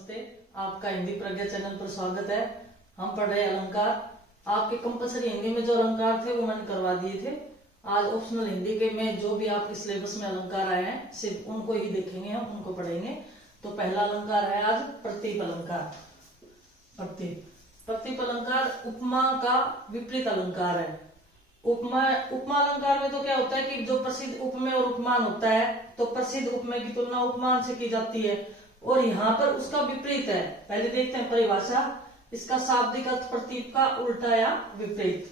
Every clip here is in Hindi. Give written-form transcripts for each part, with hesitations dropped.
नमस्ते। आपका हिंदी प्रज्ञा चैनल पर स्वागत है। हम पढ़ रहे अलंकार। आपके कंपलसरी हिंदी में जो अलंकार थे वो मैंने करवा दिए थे। आज ऑप्शनल हिंदी के में जो भी आपके सिलेबस में अलंकार आए हैं सिर्फ उनको ही देखेंगे, हम उनको पढ़ेंगे। तो पहला अलंकार है आज प्रतीप अलंकार। प्रतीप अलंकार उपमा का विपरीत अलंकार है। उपमा अलंकार में तो क्या होता है कि जो प्रसिद्ध उपमेय और उपमान होता है तो प्रसिद्ध उपमेय की तुलना उपमान से की जाती है, और यहाँ पर उसका विपरीत है। पहले देखते हैं परिभाषा। इसका शाब्दिक अर्थ प्रतीप का उल्टा या विपरीत।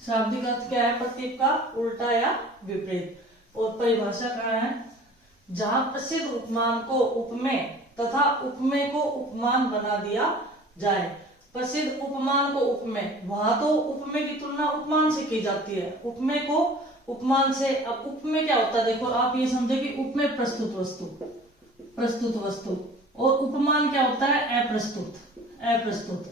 शाब्दिक अर्थ क्या है? प्रतीप का उल्टा या विपरीत। और परिभाषा कहाँ है? जहां प्रसिद्ध उपमान को उपमेय तथा उपमेय को उपमान बना दिया जाए। प्रसिद्ध उपमान को उपमेय, वहां तो उपमेय की तुलना उपमान से की जाती है, उपमेय को उपमान से। अब उपमेय क्या होता है? देखो आप ये समझे कि उपमेय प्रस्तुत वस्तु और उपमान क्या होता है? अप्रस्तुत।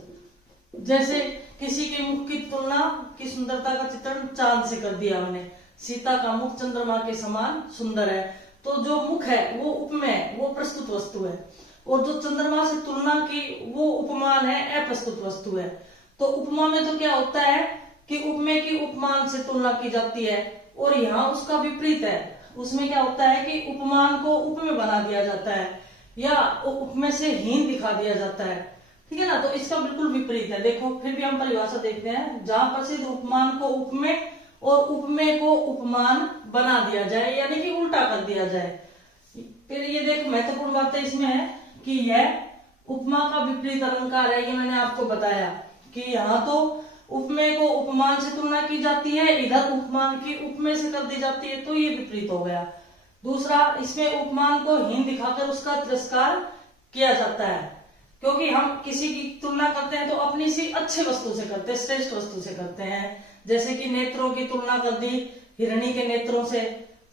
जैसे किसी के मुख की तुलना की सुंदरता का चित्रण चांद से कर दिया हमने। सीता का मुख चंद्रमा के समान सुंदर है, तो जो मुख है वो उपमेय है, वो प्रस्तुत वस्तु है। और जो चंद्रमा से तुलना की वो उपमान है, अप्रस्तुत वस्तु है। तो उपमा में तो क्या होता है कि उपमेय की उपमान से तुलना की जाती है, और यहाँ उसका विपरीत है। उसमें क्या होता है कि उपमान को उपमेय बना दिया जाता है या उपमेय से हीन दिखा दिया जाता है। ठीक है ना? तो इसका बिल्कुल विपरीत है। देखो फिर भी हम परिभाषा देखते हैं। जहां प्रसिद्ध उपमान को उपमेय और उपमेय को उपमान बना दिया जाए, यानी कि उल्टा कर दिया जाए। फिर ये देखो महत्वपूर्ण बात इसमें है कि यह उपमा का विपरीत अलंकार है। ये मैंने आपको बताया कि यहाँ तो उपमेय को उपमान से तुलना की जाती है, इधर उपमान की उपमेय से कर दी जाती है, तो ये विपरीत हो गया। दूसरा, इसमें उपमान को हीन दिखाकर उसका तिरस्कार किया जाता है, क्योंकि हम किसी की तुलना करते हैं तो अपनी सी अच्छे वस्तु से करते हैं, श्रेष्ठ वस्तु से करते हैं। जैसे कि नेत्रों की तुलना कर दी हिरणी के नेत्रों से,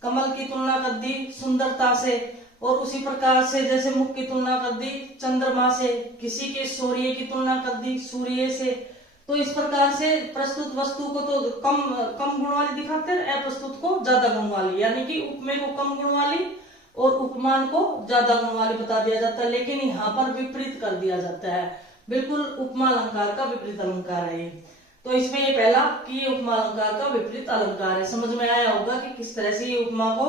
कमल की तुलना कर दी सुंदरता से, और उसी प्रकार से जैसे मुख की तुलना कर दी चंद्रमा से, किसी के सूर्य की तुलना कर दी सूर्य से। तो इस प्रकार से प्रस्तुत वस्तु को तो कम गुण वाली दिखाते हैं, अप्रस्तुत को ज्यादा गुण वाली, यानी कि उपमेय को कम गुण वाली और उपमान को ज्यादा गुण वाली बता दिया जाता है। लेकिन यहाँ पर विपरीत कर दिया जाता है। बिल्कुल उपमा अलंकार का विपरीत अलंकार है ये। तो इसमें ये पहला कि ये उपमा अलंकार का विपरीत अलंकार है। समझ में आया होगा कि किस तरह से ये उपमा को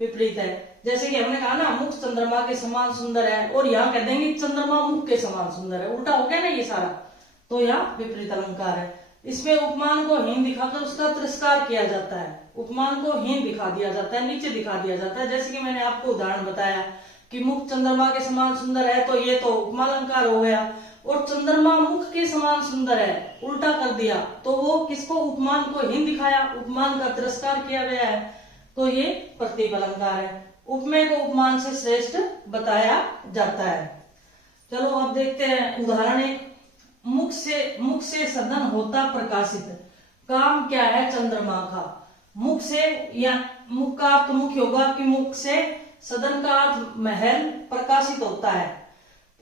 विपरीत है। जैसे कि हमने कहा ना, मुख चंद्रमा के समान सुंदर है, और यहाँ कह देंगे चंद्रमा मुख के समान सुंदर है। उल्टा हो गया ना ये सारा, तो यहाँ विपरीत अलंकार है। इसमें उपमान को हीन दिखाकर उसका तिरस्कार किया जाता है। उपमान को हीन दिखा दिया जाता है, नीचे दिखा दिया जाता है। जैसे कि मैंने आपको उदाहरण बताया कि मुख चंद्रमा के समान सुंदर है, तो ये तो उपमा अलंकार हो गया। और चंद्रमा मुख के समान सुंदर है, उल्टा कर दिया, तो वो किसको? उपमान को हीन दिखाया, उपमान का तिरस्कार किया गया है, तो ये प्रतीप अलंकार है। उपमेय को उपमान से श्रेष्ठ बताया जाता है। चलो अब देखते हैं उदाहरण एक। मुख से सदन होता प्रकाशित। काम क्या है चंद्रमा का? मुख से, या मुख का अर्थ मुख्य होगा कि मुख से, सदन का अर्थ महल प्रकाशित होता है।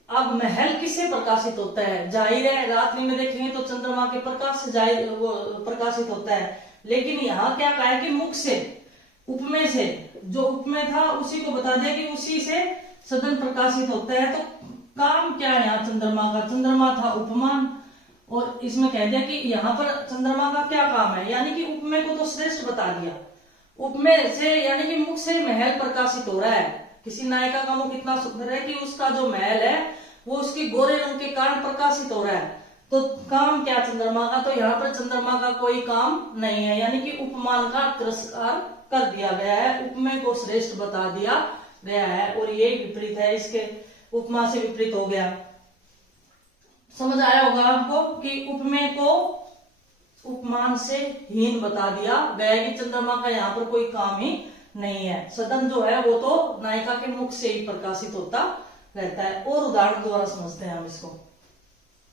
अब महल किससे प्रकाशित होता है? जाहिर है रात्रि में देखेंगे तो चंद्रमा के प्रकाश से जाहिर वो प्रकाशित होता है। लेकिन यहाँ क्या कहा है कि मुख से, उपमेय से, जो उपमेय था उसी को बता दिया कि उसी से सदन प्रकाशित होता है। तो काम क्या है यहाँ चंद्रमा का? चंद्रमा था उपमान, और इसमें कह दिया कि यहाँ पर चंद्रमा का क्या काम है, यानी कि उपमेय को तो श्रेष्ठ बता दिया। उपमेय से यानी कि मुख से महल प्रकाशित हो रहा है। किसी नायिका का मुख इतना सुंदर है कि उसका जो महल है वो उसकी गोरे रंग के कारण प्रकाशित हो रहा है। तो काम क्या चंद्रमा का? तो यहाँ पर चंद्रमा का कोई काम नहीं है, यानी कि उपमान का तिरस्कार कर दिया गया है, उपमेय को श्रेष्ठ बता दिया गया है, और ये विपरीत है, इसके उपमा से विपरीत हो गया। समझ आया होगा आपको कि उपमेय को उपमान से हीन बता दिया गया कि चंद्रमा का यहाँ पर कोई काम ही नहीं है। सदन जो है वो तो नायिका के मुख से ही प्रकाशित होता रहता है। और उदाहरण द्वारा समझते हैं हम इसको।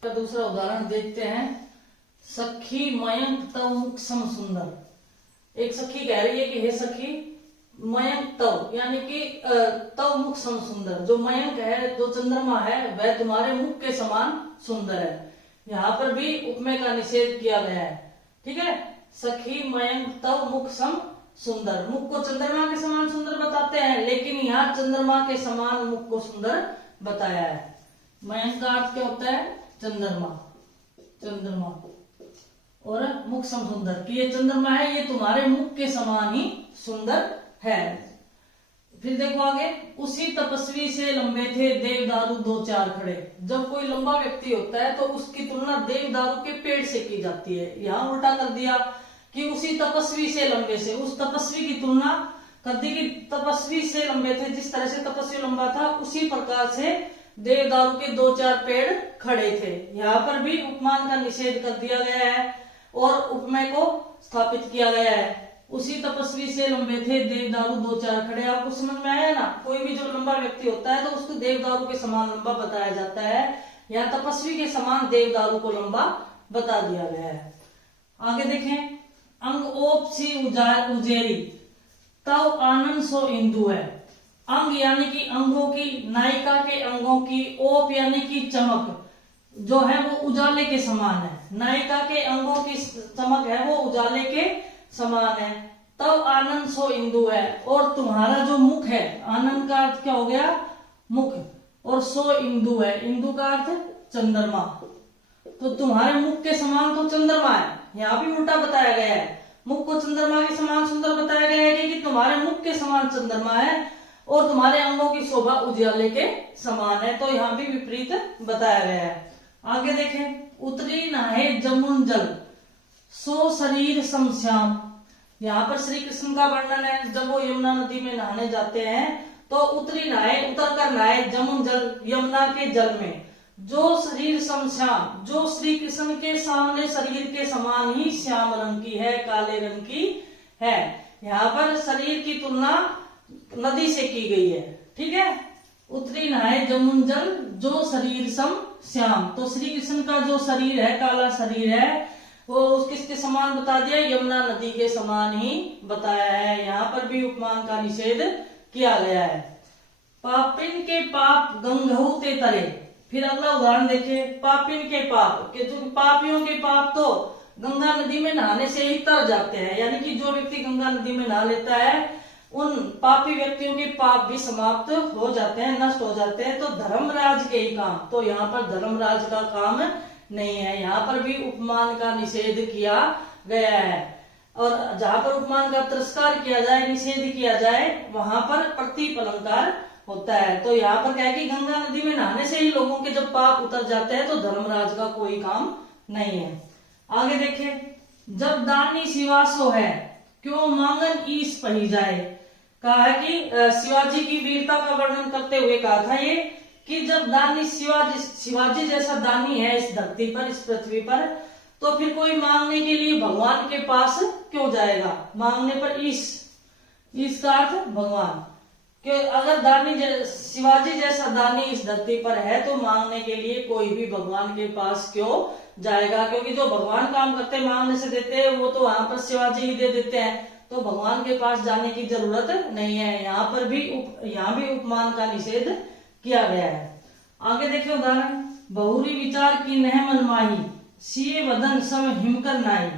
दूसरा उदाहरण देखते हैं। सखी मयंक तव मुख सम सुंदर। एक सखी कह रही है कि हे सखी, मयंक तव यानी कि तव मुख सम सुंदर, जो मयंक है, जो चंद्रमा है, वह तुम्हारे मुख के समान सुंदर है। यहाँ पर भी उपमेय का निषेध किया गया है। ठीक है, सखी मयंक तव मुख सम सुंदर। मुख को चंद्रमा के समान सुंदर बताते हैं, लेकिन यहाँ चंद्रमा के समान मुख को सुंदर बताया है। मयंक का अर्थ क्या होता है? चंद्रमा, चंद्रमा। और मुख सम सुंदर, कि ये चंद्रमा है, ये तुम्हारे मुख के समान ही सुंदर है। फिर देखो आगे, उसी तपस्वी से लंबे थे देवदारू दो चार खड़े। जब कोई लंबा व्यक्ति होता है तो उसकी तुलना देवदारू के पेड़ से की जाती है। यहाँ उल्टा कर दिया कि उसी तपस्वी से लंबे से, उस तपस्वी की तुलना कर दी कि तपस्वी से लंबे थे, जिस तरह से तपस्वी लंबा था उसी प्रकार से देवदारू के दो चार पेड़ खड़े थे। यहाँ पर भी उपमान का निषेध कर दिया गया है और उपमेय को स्थापित किया गया है। उसी तपस्वी से लंबे थे देवदारू दो चार खड़े। आपको समझ में आया ना? कोई भी जो लंबा व्यक्ति होता है तो उसको देवदारू के समान लंबा बताया जाता है। यहाँ तपस्वी के समान देवदारू को लंबा बता दिया गया है। आगे देखें, अंग ओप सी उजेरी तव आनंद सो इंदु है। अंग यानी कि अंगों की, नायिका के अंगों की, ओप यानी कि चमक जो है वो उजाले के समान है। नायिका के अंगों की चमक है वो उजाले के समान है। तब आनंद सो इंदु है, और तुम्हारा जो मुख है, आनंद का अर्थ क्या हो गया? मुख, और सो इंदु है, इंदु का अर्थ चंद्रमा। तो तुम्हारे मुख के समान तो चंद्रमा है। यहाँ भी उल्टा बताया गया है, मुख को चंद्रमा के समान सुंदर बताया गया है कि तुम्हारे मुख के समान चंद्रमा है और तुम्हारे अंगों की शोभा उजाले के समान है। तो यहाँ भी विपरीत बताया गया है। आगे देखें, उतरी नहाए जमुन जल सो शरीर सम श्याम। यहाँ पर श्री कृष्ण का वर्णन है। जब वो यमुना नदी में नहाने जाते हैं तो उतर कर नहाए जमुन जल, यमुना के जल में, जो शरीर सम श्याम, जो श्री कृष्ण के सामने शरीर के समान ही श्याम रंग की है, काले रंग की है। यहाँ पर शरीर की तुलना नदी से की गई है। ठीक है, उतरी नहाए जमुन जल जो शरीर सम श्याम। तो श्री कृष्ण का जो शरीर है, काला शरीर है, वो किसके समान बता दिया? यमुना नदी के समान ही बताया है। यहाँ पर भी उपमान का निषेध किया गया है। पापिन के पाप गंगहु ते तरे। फिर अगला उदाहरण देखे, पापिन के पाप, के जो पापियों के पाप तो गंगा नदी में नहाने से ही तर जाते हैं। यानी कि जो व्यक्ति गंगा नदी में नहा लेता है उन पापी व्यक्तियों के पाप भी समाप्त हो जाते हैं, नष्ट हो जाते हैं। तो धर्मराज के ही काम, तो यहाँ पर धर्मराज का काम नहीं है। यहाँ पर भी उपमान का निषेध किया गया है। और जहां पर उपमान का तिरस्कार किया जाए, निषेध किया जाए, वहां पर प्रतीप अलंकार होता है। तो यहाँ पर क्या है कि गंगा नदी में नहाने से ही लोगों के जब पाप उतर जाते हैं तो धर्मराज का कोई काम नहीं है। आगे देखें, जब दानी शिवासो है क्यों मांगन ईस पही जाए। कहा है कि शिवाजी की वीरता का वर्णन करते हुए कहा था ये कि जब दानी शिवाजी जैसा दानी है इस धरती पर, इस पृथ्वी पर, तो फिर कोई मांगने के लिए भगवान के पास क्यों जाएगा? मांगने पर ईस का अर्थ भगवान। कि अगर शिवाजी जैसा दानी इस धरती पर है तो मांगने के लिए कोई भी भगवान के पास क्यों जाएगा? क्योंकि जो भगवान काम करते मांगने से देते हैं वो तो वहां पर शिवाजी ही दे देते हैं, तो भगवान के पास जाने की जरूरत नहीं है। यहाँ भी उपमान का निषेध किया गया है। आगे देखिए उदाहरण, बहुरी विचार की नह मनमाही सीए वदन सम हिमकर नाई।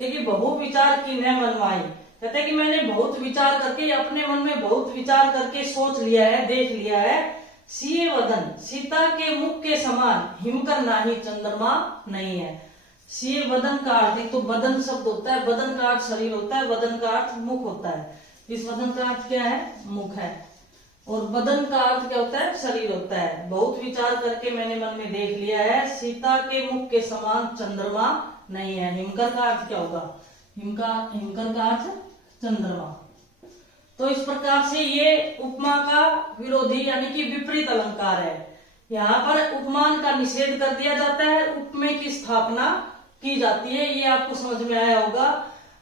क्योंकि बहु विचार की नह मनमाही, कहते हैं कि मैंने बहुत विचार करके, अपने मन में बहुत विचार करके सोच लिया है, देख लिया है। सीए वदन, सीता के मुख के समान, हिमकर नाही, चंद्रमा नहीं है। सीए वदन का अर्थ, एक तो बदन शब्द होता है, बदन का अर्थ शरीर होता है, वदन का अर्थ मुख होता है। इस वदन का अर्थ क्या है? मुख है। और बदन का अर्थ क्या होता है? शरीर होता है। बहुत विचार करके मैंने मन में देख लिया है, सीता के मुख के समान चंद्रमा नहीं है। हिमकर का अर्थ क्या होगा? हिमकर का अर्थ चंद्रमा। तो इस प्रकार से ये उपमा का विरोधी यानी कि विपरीत अलंकार है। यहाँ पर उपमान का निषेध कर दिया जाता है, उपमेय की स्थापना की जाती है। ये आपको समझ में आया होगा।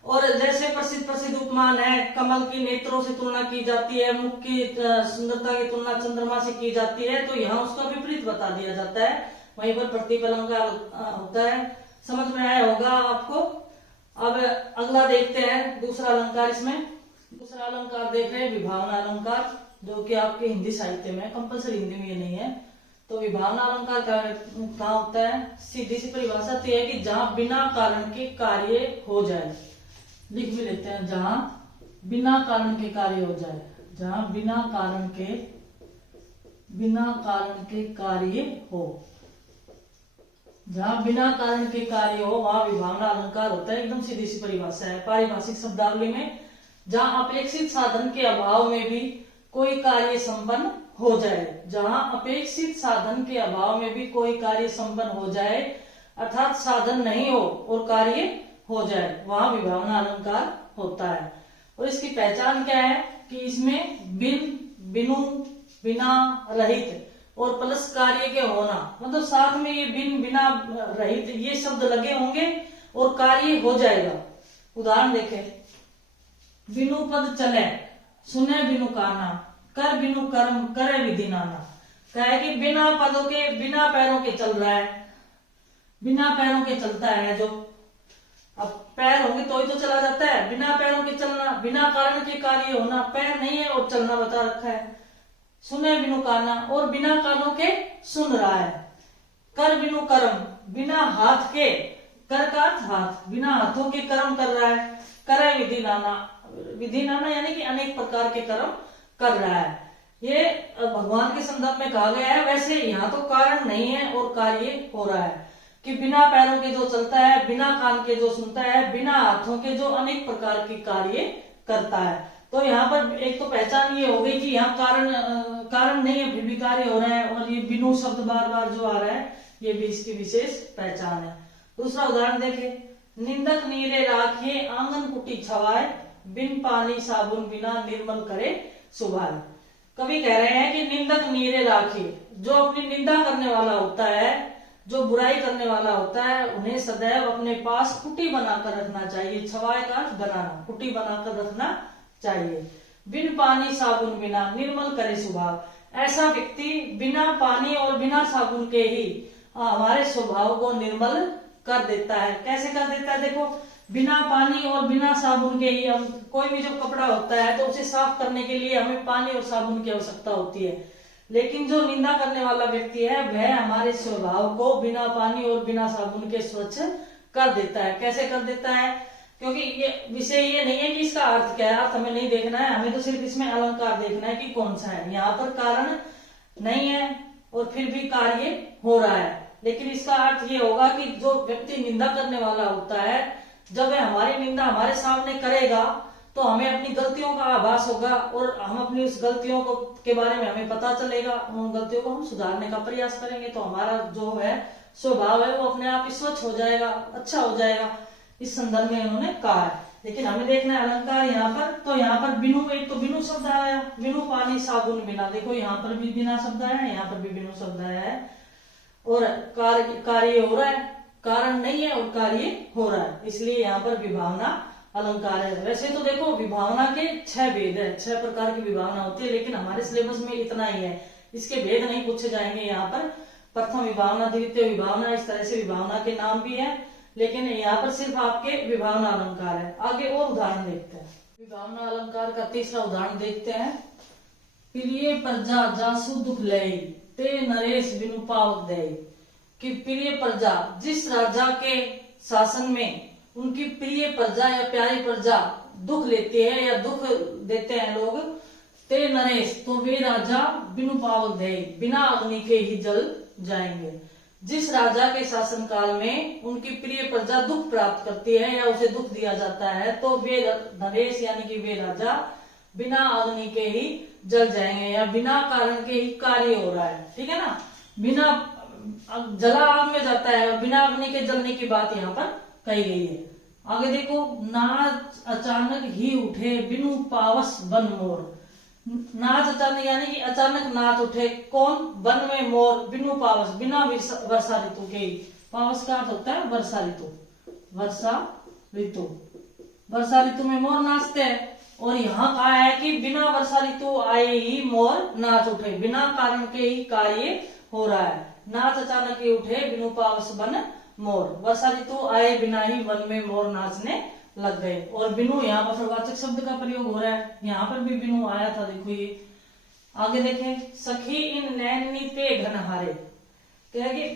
और जैसे प्रसिद्ध उपमान है, कमल की नेत्रों से तुलना की जाती है, मुख की सुंदरता की तुलना चंद्रमा से की जाती है, तो यहाँ उसका विपरीत बता दिया जाता है। वहीं पर प्रतीप अलंकार होता है। समझ में आया होगा आपको। अब अगला देखते हैं दूसरा अलंकार। इसमें दूसरा अलंकार देख रहे हैं विभावना अलंकार, जो कि आपके हिंदी साहित्य में, कंपल्सरी हिंदी में ये नहीं है। तो विभावना अलंकार कहाँ होता है? सीधी सी परिभाषा तो है कि जहां बिना कारण के कार्य हो जाए। लिख भी लेते हैं, जहां बिना कारण के कार्य हो जाए। जहां बिना कारण के बिना कारण के कार्य हो। जहां बिना कारण के कार्य हो वहां विभावना अलंकार होता है। एकदम सीधी सी परिभाषा है पारिभाषिक शब्दावली में। जहां अपेक्षित साधन के अभाव में भी कोई कार्य संपन्न हो जाए, जहां अपेक्षित साधन के अभाव में भी कोई कार्य संपन्न हो जाए, अर्थात साधन नहीं हो और कार्य हो जाए, वहां विभावना अलंकार होता है। और इसकी पहचान क्या है कि इसमें बिन, बिनु, बिना, रहित और प्लस कार्य के होना, मतलब साथ में ये बिन, बिना, रहित ये शब्द लगे होंगे और कार्य हो जाएगा। उदाहरण देखें, बिनु पद चले, सुने बिनु काना, कर बिनु कर्म, करे विधि नाना। क्या है कि बिना पदों के, बिना पैरों के चल रहा है, बिना पैरों के चलता है जो। अब पैर होंगे तो ही तो चला जाता है, बिना पैरों के चलना, बिना कारण के कार्य होना, पैर नहीं है और चलना बता रखा है। सुने बिनु काना, और बिना कानों के सुन रहा है। कर बिनु कर्म, बिना हाथ के, कर का अर्थ हाथ, बिना हाथों के कर्म कर रहा है। करे विधि नाना, विधि नाना यानी कि अनेक प्रकार के कर्म कर रहा है। ये भगवान के संदर्भ में कहा गया है। वैसे यहाँ तो कारण नहीं है और कार्य हो रहा है कि बिना पैरों के जो चलता है, बिना कान के जो सुनता है, बिना हाथों के जो अनेक प्रकार के कार्य करता है। तो यहाँ पर एक तो पहचान ये हो गई कि यहाँ कारण नहीं है फिर भी कार्य हो रहा है। और ये बिनु शब्द बार बार जो आ रहा है ये भी इसकी विशेष पहचान है। दूसरा उदाहरण देखें, निंदक नीरे राखे, आंगन कुटी छवाए, बिन पानी साबुन बिना निर्मल करे सुभाए। कवि कह रहे हैं कि निंदक नीरे राखे, जो अपनी निंदा करने वाला होता है, जो बुराई करने वाला होता है, उन्हें सदैव अपने पास कुटी बनाकर रखना चाहिए। छवाए का बनाना, कुटी बनाकर रखना चाहिए। बिन पानी साबुन बिना निर्मल करे स्वभाव, ऐसा व्यक्ति बिना पानी और बिना साबुन के ही हमारे स्वभाव को निर्मल कर देता है। कैसे कर देता है? देखो, बिना पानी और बिना साबुन के ही हम कोई भी जब कपड़ा होता है तो उसे साफ करने के लिए हमें पानी और साबुन की आवश्यकता होती है। लेकिन जो निंदा करने वाला व्यक्ति है वह हमारे स्वभाव को बिना पानी और बिना साबुन के स्वच्छ कर देता है। कैसे कर देता है? क्योंकि ये विषय ये नहीं है कि इसका अर्थ क्या है, अर्थ हमें नहीं देखना है, हमें तो सिर्फ इसमें अलंकार देखना है कि कौन सा है। यहाँ पर कारण नहीं है और फिर भी कार्य हो रहा है, लेकिन इसका अर्थ ये होगा कि जो व्यक्ति निंदा करने वाला होता है, जब वह हमारी निंदा हमारे सामने करेगा तो हमें अपनी गलतियों का आभास होगा और हम अपनी उस गलतियों को के बारे में हमें पता चलेगा। उन गलतियों को हम सुधारने का प्रयास करेंगे तो हमारा जो है स्वभाव है वो अपने आप ही स्वच्छ हो जाएगा, अच्छा हो जाएगा। इस संदर्भ में उन्होंने कहा है। लेकिन हमें देखना है अलंकार यहाँ पर, तो यहाँ पर बिनु, एक तो बिनु शब्द आया, बिनु पानी साबुन बिना। देखो यहाँ पर भी बिना शब्द आया है, यहाँ पर भी बिनु शब्द आया है और कार्य हो रहा है, कारण नहीं है और कार्य हो रहा है, इसलिए यहाँ पर विभावना अलंकार है। वैसे तो देखो विभावना के 6 भेद है, 6 प्रकार की विभावना होती है, लेकिन हमारे सिलेबस में इतना ही है, इसके भेद नहीं पूछे जाएंगे। यहाँ पर प्रथम विभावना, द्वितीय विभावना, इस तरह से विभावना के नाम भी है, लेकिन यहाँ पर सिर्फ आपके विभावना अलंकार है। आगे और उदाहरण देखते हैं। विभावना अलंकार का तीसरा उदाहरण देखते हैं। प्रिय प्रजा जासु दुख लय, ते नरेश बिनु पावक दय। कि प्रिय प्रजा, जिस राजा के शासन में उनकी प्रिय प्रजा या प्यारी प्रजा दुख लेती है या दुख देते हैं लोग, ते नरेश, तो वे राजा बिनु पावक दय, बिना अग्नि के ही जल जाएंगे। जिस राजा के शासन काल में उनकी प्रिय प्रजा दुख प्राप्त करती है या उसे दुख दिया जाता है, तो वे नरेश यानी कि वे राजा बिना अग्नि के ही जल जाएंगे या बिना कारण के ही कार्य हो रहा है। ठीक है ना, बिना जला आग में जाता है और बिना अग्नि के जलने की बात यहाँ पर कही गई है। आगे देखो, नाच अचानक ही उठे बिनु पावस बन मोर। नाच अचानक यानी कि अचानक नाच उठे कौन? वन में मोर, बिनु पावस, बिना वर्षा ऋतु के। पावस का अर्थ होता है वर्षा ऋतु, वर्षा ऋतु। वर्षा ऋतु में मोर नाचते हैं और यहाँ कहा है कि बिना वर्षा ऋतु आए ही मोर नाच उठे, बिना कारण के ही कार्य हो रहा है। नाच अचानक ही उठे बिनु पावस बन मोर, वर्षा ऋतु आए बिना ही वन में मोर नाचने लग गए। और बिनु यहाँ पर प्रवाचक शब्द का प्रयोग हो रहा है, यहाँ पर भी बिनु आया था। देखो ये आगे देखें, सखी इन नैनी ते घन हारे। कहेंगे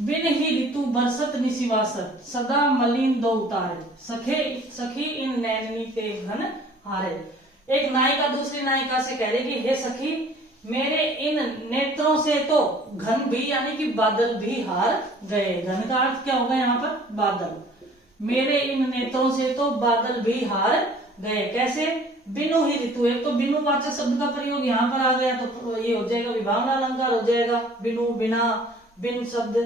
बिन ही ऋतु बरसत निशिवासत, सदा मलिन दो उतारे। सखी इन नैनी ते घन हारे। एक नायिका दूसरी नायिका से कह रही कि हे सखी, मेरे इन नेत्रों से तो घन भी यानी कि बादल भी हार गए। घन का अर्थ क्या होगा यहाँ पर? बादल। मेरे इन नेत्रों से तो बादल भी हार गए। कैसे? बिनु ही ऋतु। एक तो बिनु वाचक शब्द का प्रयोग यहाँ पर आ गया तो ये हो जाएगा विभावना अलंकार हो जाएगा। बिनु, बिना, बिन शब्द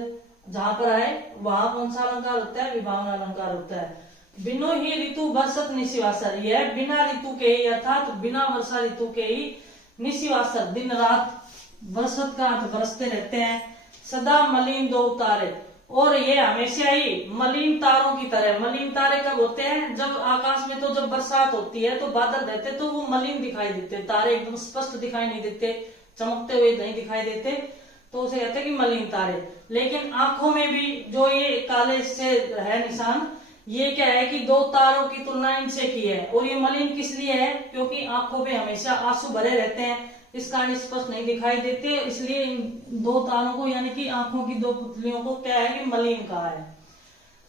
जहां पर आए वहां कौन सा अलंकार होता है? विभावना अलंकार होता है। बिनु ही ऋतु बरसत निशिवासर, यह बिना ऋतु के ही अर्थात बिना वर्षा ऋतु के ही निशिवासर दिन रात बरसत का अर्थ बरसते रहते हैं। सदा मलिन दो तारे, और ये हमेशा ही मलिन तारों की तरह। मलिन तारे कब होते हैं? जब आकाश में तो जब बरसात होती है तो बादल रहते तो वो मलिन दिखाई देते, तारे एकदम स्पष्ट दिखाई नहीं देते, चमकते हुए नहीं दिखाई देते, तो उसे कहते हैं कि मलिन तारे। लेकिन आंखों में भी जो ये काले से है निशान, ये क्या है कि दो तारों की तुलना इनसे की है। और ये मलिन किस लिए है? क्योंकि आंखों में हमेशा आंसू भरे रहते हैं, इस कारण स्पष्ट नहीं दिखाई देते, इसलिए इन दो तारोों को यानी कि आंखों की दो पुतलियों को क्या है कि मलिन कहा है।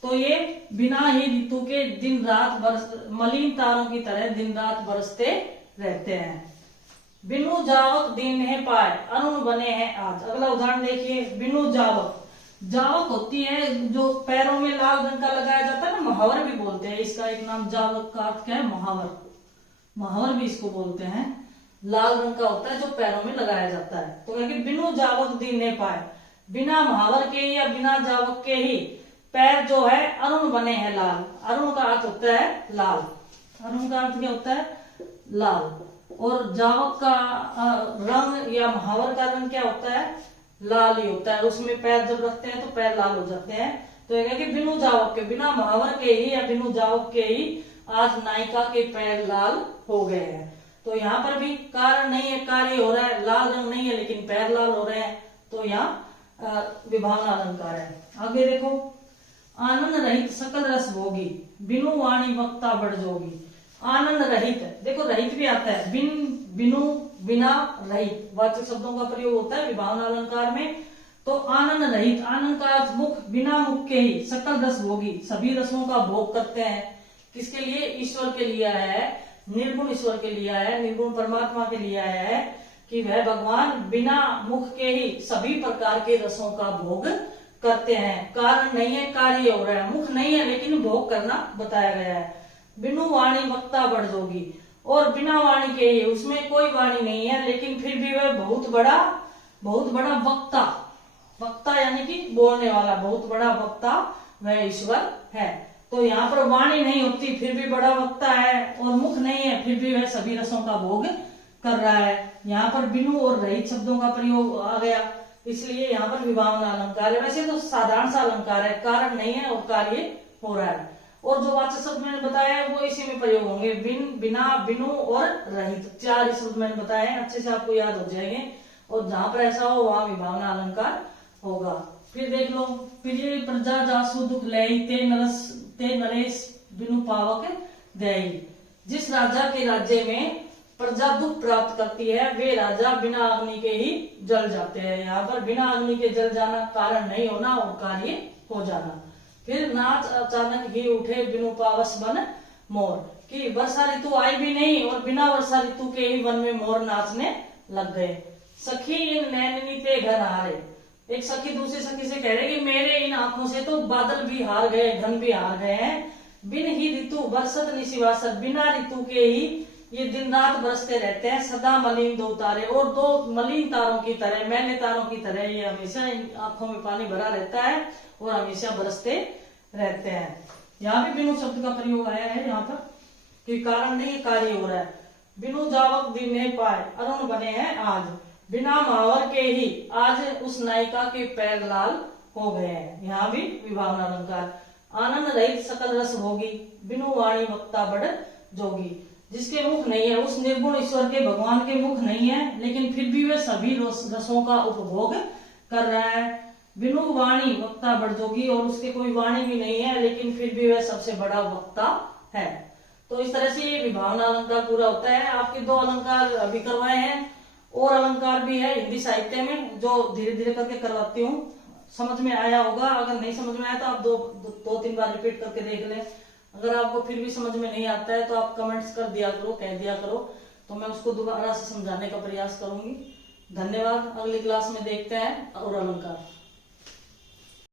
तो ये बिना ही ऋतु के दिन रात मलिन तारों की तरह दिन रात बरसते रहते हैं। बिनु जावक दिन है पाए, अरुण बने हैं आज। अगला उदाहरण देखिए, बिनु जावक। जावक होती है जो पैरों में लाल रंग का लगाया जाता है ना, महावर भी बोलते हैं इसका। एक नाम जावक का अर्थ क्या है? महावर। महावर भी इसको बोलते हैं। लाल रंग का होता है जो पैरों में लगाया जाता है। तो कहेंगे बिनु जावक दिन ने पाए, बिना महावर के या बिना जावक के ही पैर जो है अरुण बने हैं लाल। अरुण का अर्थ होता है लाल। अरुण का अर्थ क्या होता है? लाल। और जावक का रंग या महावर का रंग क्या होता है? लाल ही होता है। उसमें पैर जब रखते हैं तो पैर लाल हो जाते हैं। तो ये कि बिनु जावक के, बिना महावर के ही या बिनु जावक के ही आज नायिका के पैर लाल हो गए हैं। तो यहाँ पर भी कारण नहीं है, कार्य हो रहा है, लाल रंग नहीं है लेकिन पैर लाल हो रहे हैं, तो यहाँ विभावना अलंकार है। आगे देखो, आनंद रहित सकल रस भोगी, बिनु वाणी वक्ता बढ़ जोगी। आनंद रहित, देखो रहित भी आता है, बिन, बिनु, बिना, रहित वाचक शब्दों का प्रयोग होता है विभावना अलंकार में। तो आनंद रहित, आनंद का अर्थ मुख, बिना मुख के ही सकल रस भोगी, सभी रसों का भोग करते हैं। किसके लिए? ईश्वर के लिए है, निर्गुण ईश्वर के लिए है, निर्गुण परमात्मा के लिए है कि वह भगवान बिना मुख के ही सभी प्रकार के रसों का भोग करते हैं। कारण नहीं है, कार्य हो रहा है। मुख नहीं है लेकिन भोग करना बताया गया है। बिनु वाणी वक्ता बढ़ जोगी, और बिना वाणी के ही, उसमें कोई वाणी नहीं है लेकिन फिर भी वह बहुत बड़ा वक्ता, वक्ता यानी कि बोलने वाला, बहुत बड़ा वक्ता वह ईश्वर है। तो यहाँ पर वाणी नहीं होती फिर भी बड़ा वक्ता है, और मुख नहीं है फिर भी वह सभी रसों का भोग कर रहा है। यहाँ पर बिनु और रहित शब्दों का प्रयोग आ गया, इसलिए यहाँ पर विभावना अलंकार है। वैसे तो साधारण सा अलंकार है, कारण नहीं है और कार्य हो रहा है। और जो वाचक शब्द मैंने बताया है वो इसी में प्रयोग होंगे, बिन, बिना, बिनु और रहित, चार शब्द मैंने बताए हैं, अच्छे से आपको याद हो जाएंगे। और जहां पर ऐसा हो वहां विभावना अलंकार होगा। फिर देख लो, प्रिय प्रजा जासु दुख लई, ते नरेश बिनु पावक दई। जिस राजा के राज्य में प्रजा दुख प्राप्त करती है वे राजा बिना अग्नि के ही जल जाते हैं। यहाँ पर बिना अग्नि के जल जाना कारण नहीं होना और कार्य हो जाना। फिर नाच अचानक ही उठे बिनु पावस बन मोर, कि वर्षा ऋतु आई भी नहीं और बिना वर्षा ऋतु के ही वन में मोर नाचने लग गए। सखी इन नैननी ते घर हारे, एक सखी दूसरी सखी से कह रहे कि मेरे इन आंखों से तो बादल भी हार गए, घन भी हार गए हैं। बिन ही ऋतु बरसत निशिवासर, बिना ऋतु के ही ये दिन रात बरसते रहते हैं। सदा मलिन दो तारे, और दो मलिन तारों की तरह, मैले तारों की तरह ये हमेशा इन आंखों में पानी भरा रहता है और हमेशा बरसते रहते हैं। यहाँ भी बिनु शब्द का प्रयोग आया है यहाँ पर कि कारण नहीं कार्य हो रहा है। बिनु जावक दिन ने पाए, अरुण बने हैं आज। बिना महावर के ही आज उस नायिका के पैर लाल हो गए हैं। यहाँ भी विभावना अलंकार। आनंद रहित सकल रस भोगी, बिनु वाणी वक्ता बढ़ जोगी। जिसके मुख नहीं है, उस निर्गुण ईश्वर के, भगवान के मुख नहीं है लेकिन फिर भी वह सभी रसों का उपभोग कर रहा है। बिनु वाणी वक्ता बढ़ जोगी, और उसके कोई वाणी भी नहीं है लेकिन फिर भी वह सबसे बड़ा वक्ता है। तो इस तरह से ये विभावना अलंकार पूरा होता है। आपके दो अलंकार अभी करवाए हैं, और अलंकार भी है हिंदी साहित्य में जो धीरे धीरे करके करवाती हूँ। समझ में आया होगा, अगर नहीं समझ में आया तो आप दो तीन बार रिपीट करके देख लें। अगर आपको फिर भी समझ में नहीं आता है तो आप कमेंट्स कर दिया करो, कह दिया करो, तो मैं उसको दोबारा से समझाने का प्रयास करूंगी। धन्यवाद। अगली क्लास में देखते हैं और अलंकार।